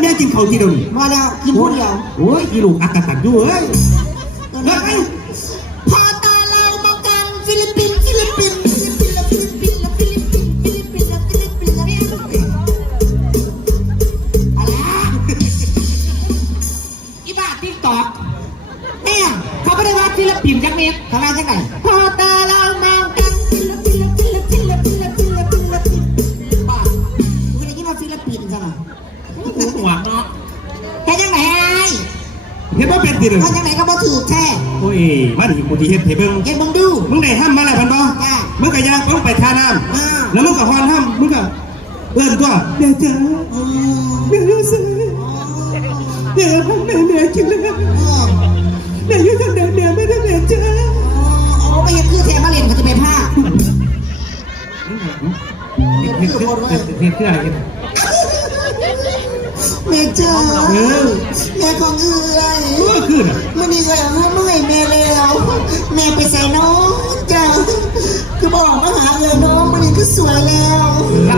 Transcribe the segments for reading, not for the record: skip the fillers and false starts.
แม่กินข้าวกี่เดียวนี่มาแล้วกินพูดเดียวโอ้ยอีลูกอักตันอยู่เฮ้ยพอตาเรามากันฟิลิปปินส์ฟิลิปปินส์ฟิลิปปินส์ฟิลิปปินส์ฟิลิปปินส์ฟิลิปปินส์ฟิลิปปินส์ฟิลิปปินส์อะไรอีบ้าติ๊กตอกเนี่ยเขาไม่ได้ว่าฟิลิปปินส์จังเม็ดทำไมจังไหนพอตาเรามากันฟิลิปปินส์ฟิลิปปินส์ฟิลิปปินส์ฟิลิปปินส์ฟิลิปปินส์บ้าคุณได้ยินว่าฟิลิปปินส์ใช่ไหมหัวเนาะแค่จังไหนเห็นว่าเป็นทีเดียวแค่จังไหนก็บ่ถือแท้โอ้ยมาดิกูที่เฮ็ดเบิ่งมึงดูมึงได้ห้ามมาแล้วพันบ่มึงก็ยากมึงไปท่าน้ำแล้วมึงก็ฮอนห้ามมึงก็เอื้อนตัวเดี๋ยวเจอเดี๋ยวเจอเดี๋ยวพังแม่กินเลยเดี๋ยวยุ่งกันเดี๋ยวไม่ได้แม่เจอโอ้ไปยังคือแทมาเล่นก็จะเป็นผ้าเฮ็ดคืออะไรกันแม่เจ้าแม่ของเอื้อยคือน่ะมันนี่ก็เอาเมื่อยแม่แล้วแม่ไปใส่น้องจ้าคือบอกมาหาเลยน้องมันนี่ก็สวยแล้ว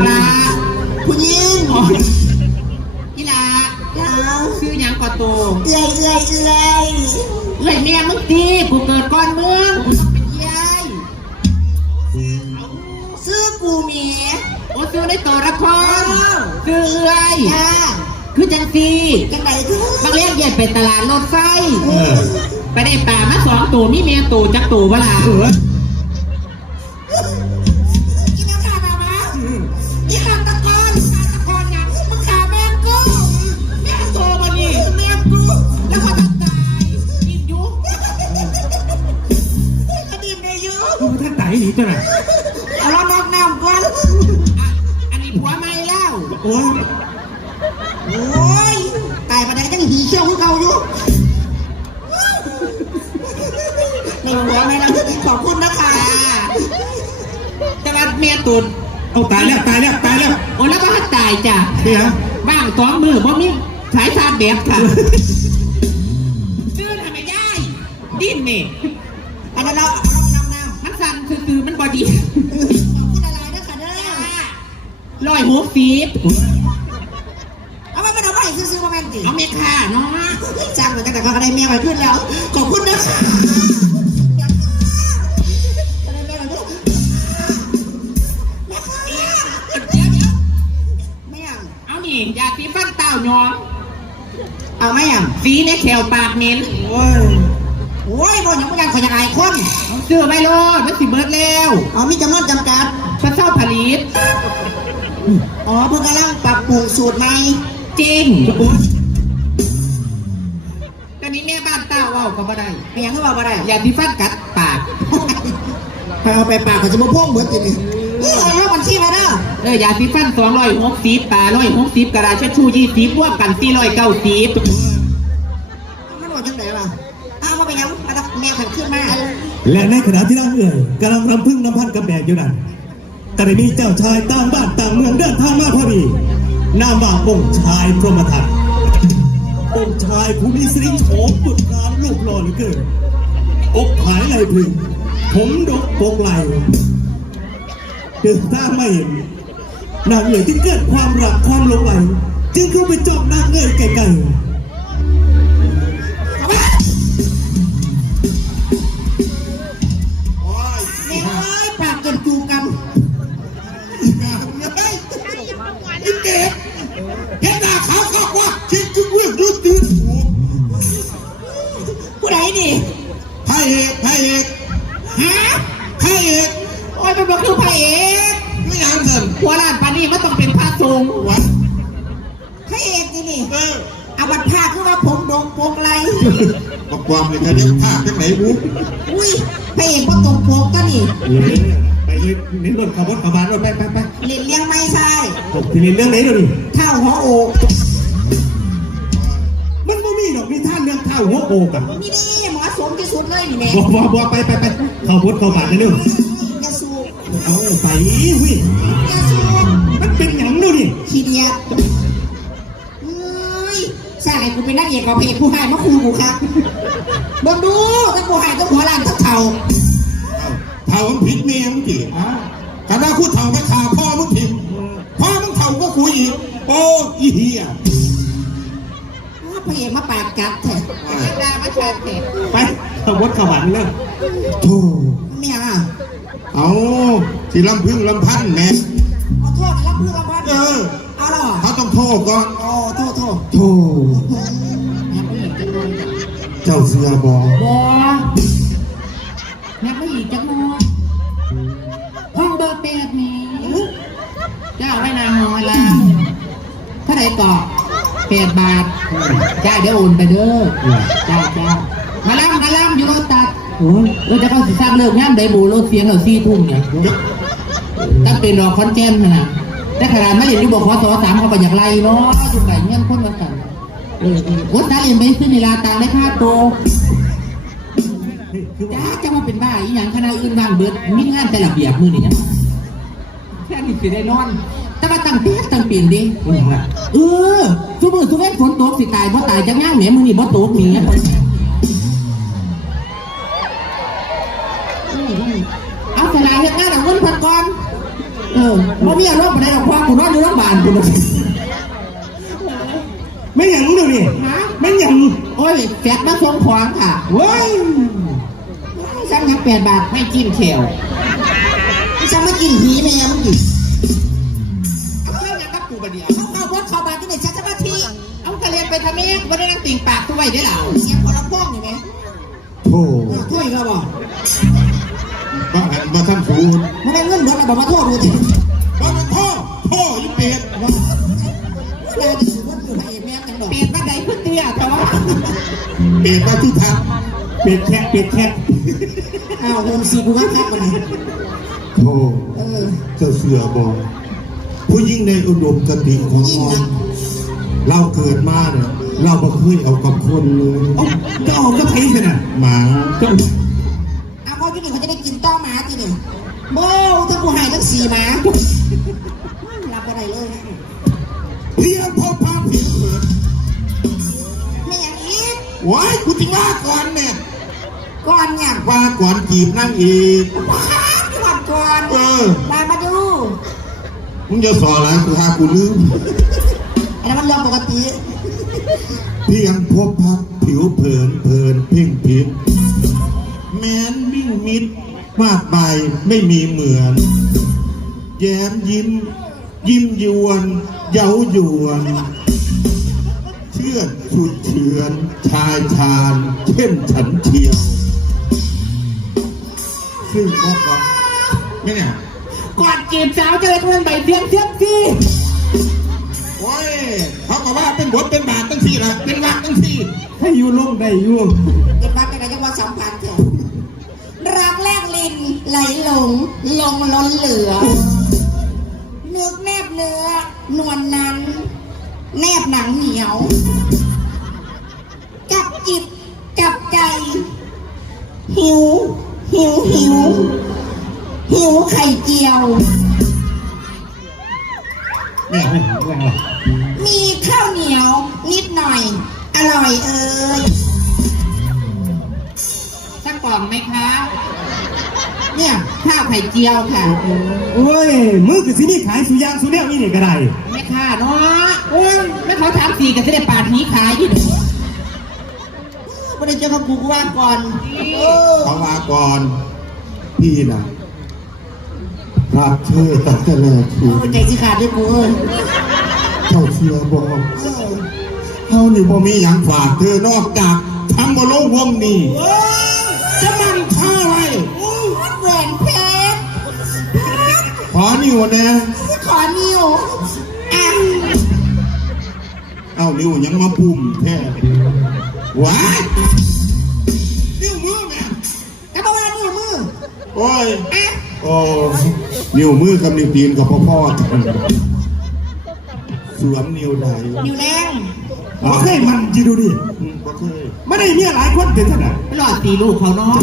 ลาผู้หญิงนี่ล่ะจ้าซื้อยังกว่าโตเอื้อยแม่มึงตีกูเกิดก่อนมึงกูต้องเป็นยายซื้อกูเมียโอ้ซื้อได้ต่อละครซื้อเอ้ยคือจังซีจังไหนคือบางเรียกเย็นเป็นตลาดรถไฟไปได้ป่ามา2ตัวมีเมียตัวจักตัวเวลากินน้ำขาดมานี่ขาดตะกอนอย่างมึงขาแม่กูแม่ตัวบ่นี่แม่กูแล้วก็ต้องตายกินยุก็ดีในยุกูท่านตายหนีตัวไหนเอาเรานอกน้ำก่อนอันนี้ผัวใหม่แล้วโอ้ยตายมาได้ยังหีเชี่ยวของเขาอยู่ในหัวในเราขอบคุณนะคะแต่ว่าเมียตุนเอาตายแล้วโอ้แล้วก็ตายจ้ะนี่ฮะบ้าง2 มือเพราะมีสายชาร์จแบตค่ะซื้อทำไมได้ดิ้นนี่อันนั้นเราน้ำมันสั่นคือมันบอดี้ขอบคุณอะไรนะคะเด้อ160เอาไปมันเอาไปซื้อมาแม่นดิเอาเมค่าเนาะจ้างเหมือนกันแต่เขาได้เมียไปขึ้นแล้วขอบคุณนะคะไม่ยังเอานี่ยาสีฟันเต้ายองเอาไม่ยังสีในแถวปากเหม็นโอ้ยบอกอย่างไม่ยังขยายคนซื้อไม่รอดมันสิเบิดแล้วเอามีจำนวนจำกัดพระเจ้าผลิตอ๋อเพิ่งกำลังปรับปรุงสูตรใหม่จริงตอนนี้แม่บ้านเต้าว่าก็บ่ได้ไม่ยังก็ว่าบ่ได้อย่าที่ฟันกัดปากไปเอาไปปากเขาจะมาพ่วงเหมือนกันนี่เอาลูกมันชี้มาเด้ออย่าที่ฟัน260ปลา160กระดาษเช็ดชู20ว่ากัน490มันหมดจังไหนล่ะอ้าวมาไปยังมาตักแมวขันขึ้นมาและในขณะที่นางเอ๋ยกำลังรำพึ่งน้ำพันกับแบกอยู่นั้นก็ได้มีเจ้าชายต่างบ้านต่างเมืองเดินทางมาพอดีนามว่าองค์ชายพรหมทัตองค์ชายผู้มีสิริโฉมดุจการลูกหล่อเหลือเกินอกผายไหลพึงผมดกปกไหลเดินตามไม่เห็นนางเอ๋ยจึงเกิดความรักความหลงไหลจึงเข้าไปจ้องนางเอ๋ยไกลๆปากกันจูกันเด็กเห็นหน้าขาวขาวว่าจริงจุ๊บเรื่องรู้ตื่นผู้ใดนี่พระเอกฮะพระเอกโอ้ยมันคือพระเอกไม่ยังเงินหัวล้านปานี่มันต้องเป็นพระทรงวะพระเอกนี่เอาบัตรภาคคือว่าผมดงโปกไหลบอกความเลยกันเนี่ยภาคจังไหนบุ๊อุ้ยพระเอกว่าตรงโปกก็นี่ไปเลยเน้นรถขับรถขับบานรถไปเล่นเลี้ยงไม่ใช่ที่เล่นเรื่องไหนดูดิเท่าหัวโอกมันไม่มีหรอกมีท่านเรื่องเท่าหัวโอกอะมีนี่หมอสมที่สุดเลยนี่แม่บอกไปเข้าบดเข้าบานกันเร็วอย่าสูบเอาไปวิ่งอย่าสูบมันเป็นหยังดูดิขี้เดียดใช่กูเป็นนักเอกกับเพจผู้ให้มาคูกูครับบนดูถ้าผู้ให้ต้องหัวล้านทั้งเท่ามันผิดเมียมึงจีแต่ถ้าคู่เท่าไปขาพ่อมึงถิ่มพ่อมึงเท่าก็คุยอีกโอ้อีเหี้ย พระเอกมาปากกัดแท้ ดามาเชิญเด็ก ไปขบวนขวัญเลย โธ่ เมียอ่ะ เอาสิลำพึ่งลำพันแหม่ ขอโทษรับเพื่อนรับบ้าน เออ เอาหรอ เขาต้องโทษก่อน โอ้โทษ โธ่ แม่ผู้หญิงจะนอนกับ เจ้าเสือบอบ อแม่ผู้หญิงจะนอนห้องเบอร์8นี้เจ้าไว้นางนอนละเท่าไหร่ก่อ8 บาทจ้าเดี๋ยวโอนไปเด้อจ้ามาล้ำอยู่รถตัดเราจะเข้าสิสร้างเลิกงานไดบูรถเสียงเรา4 ทุ่มเนี่ยตั้งเป็นรอคอนแกนนะแต่ขนาดไม่เรียนที่บอกขอ3เขาก็อยากไล่เนาะอยู่ไหนเงี้ยคนมาสั่นวัดสาเรียนไปซื้อในลาตางได้ค่าโตจ้าจะมาเป็นบ้าอีหยังคณะอื่นบางเบิดมีงานแต่ระเบียบมือนี่นะแค่นี้สิได้นอนแต่ว่าตั้งเปียกตั้งเปลี่ยนดิทุกมือทุกเว้นฝนตกสิตายเพราะตายจะง่ายแหมมือนี่บ่ตกนี่เอาสลายเฮ็ดงานเอาเงินพันก่อนบ่มีอารมณ์บ่ได้ดอกความกูนอนอยู่โรงพยาบาลกูเลย ไม่หยังดูนี่ไม่หยัง โอ้ยแฟกมาส่งของค่ะ เว้ย สั่งยัง8 บาทไม่จิ้มเขียว ไม่ใช่มากินหีแม่มึงอีก เอาเรื่องยังกับกูบะเดียว เขาเอาวัดเขาบานที่ไหนชัดจะมาที เอากระเรียนไปทำเองไม่ได้นั่งติ่งปากตัวไว้ได้หรอ เสียงคนละพ้องอยู่ไหม โธ่ ถ้วยก็บอก บางหันมาท่านสูง มันได้เงินเดือนอะไรบอกมาโทษดูสิ บางหันโท่ยิ่งเปรต เวลาจะถือว่าอยู่พระเอกแม่กันดอก เปลี่ยนมาใดพื้นเตี้ยแต่ว่า เปรตมาทุกทาง เปียกแค่ อ้าวโฮมซีกูว่าครับวันนี้ โธ่เจ้าเสือบอผู้ยิ่งในอุดมคติของเราเกิดมาเนี่ยเราบ่เคยเอากับคนเลย ก็ออกก็ไทยสินะ หมา ก็ เอาพออยู่นี่เขาจะได้กินต้อหมาทีนี่โบ้ทั้งกูหายทั้ง4 หมารับอะไรเลย เพียงพอพาผิวเผิน ไม่อย่างนี้ ว้ายกูจะว่าก่อนเนี่ย ก่อนเนี่ย ว่าก่อนจีบนั่งอีก ก่อนก่อน มาดู มึงจะสอนอะไรกูหากูลืม อันนั้นมันเรื่องปกติ เพียงพบพักผิวเผินเพ่งพิษแม้นวิ่งมิดมากไปไม่มีเหมือน แย้มยิ้มยวนเย้ายวนเชื่อสุดเฉือนชายชาญเข้มฉันเชียวซึ่งบอกว่าไม่เนี่ย ก่อนจีบสาวจะเลยเงินใบเพียงเทียบที่ โอ้ยเขาบอกว่าเป็นบทเป็นบาทตั้งที่ละเป็นวักตั้งที่ ให้อยู่ลงได้อยู่ เป็นวัดเป็นอะไรจังหวัดสัมพันธ์เถอะรักแรกลินไหลหลงลงล้นเหลือนึกแนบเนื้อนวลนั้น แนบหนังเหนียว กับจิตกับใจ หิวไข่เจียว เนี่ย มีข้าวเหนียวนิดหน่อย อร่อยเอ้ย สักกล่องไหมคะ เนี่ยข้าวไข่เจียวค่ะ โอ้ยมือกับสินี่ขายสุยางสุแนวนี่นี่ก็ได้ ไม่ค่ะเนาะโอ้ยไม่เขาถาม4กับเสด็จปาดหีขายอยู่ ไม่ได้เจอกับกูว่าก่อน เขาว่าก่อนพี่น่ะรักเธอตั้งแต่แรกคือ ใจสิขาดด้วยกูเอ้ย เจ้าเชื่อบอกเขานี่บ่มีอย่างฝากเธอนอกจากทำบ่ลงวงนี้จะมันท่าอะไร แหวนเพชร ขอนิ้วนะ ขอนิ้วอ่ะ เอานิ้วยังมาปุ่มแท้ว้ายนิ้วมือแม่ กระบอกว่านิ้วมือ โอ้ย อ่ะ โอ้นิ้วมือกับนิ้วตีนกับพ่อๆกันสวมนิ้วใด นิ้วแรง บ่เคยมันจีดูดิ บ่เคย ไม่ได้เมียหลายคนเป็นขนาด หลอดตีลูกเขาเนาะ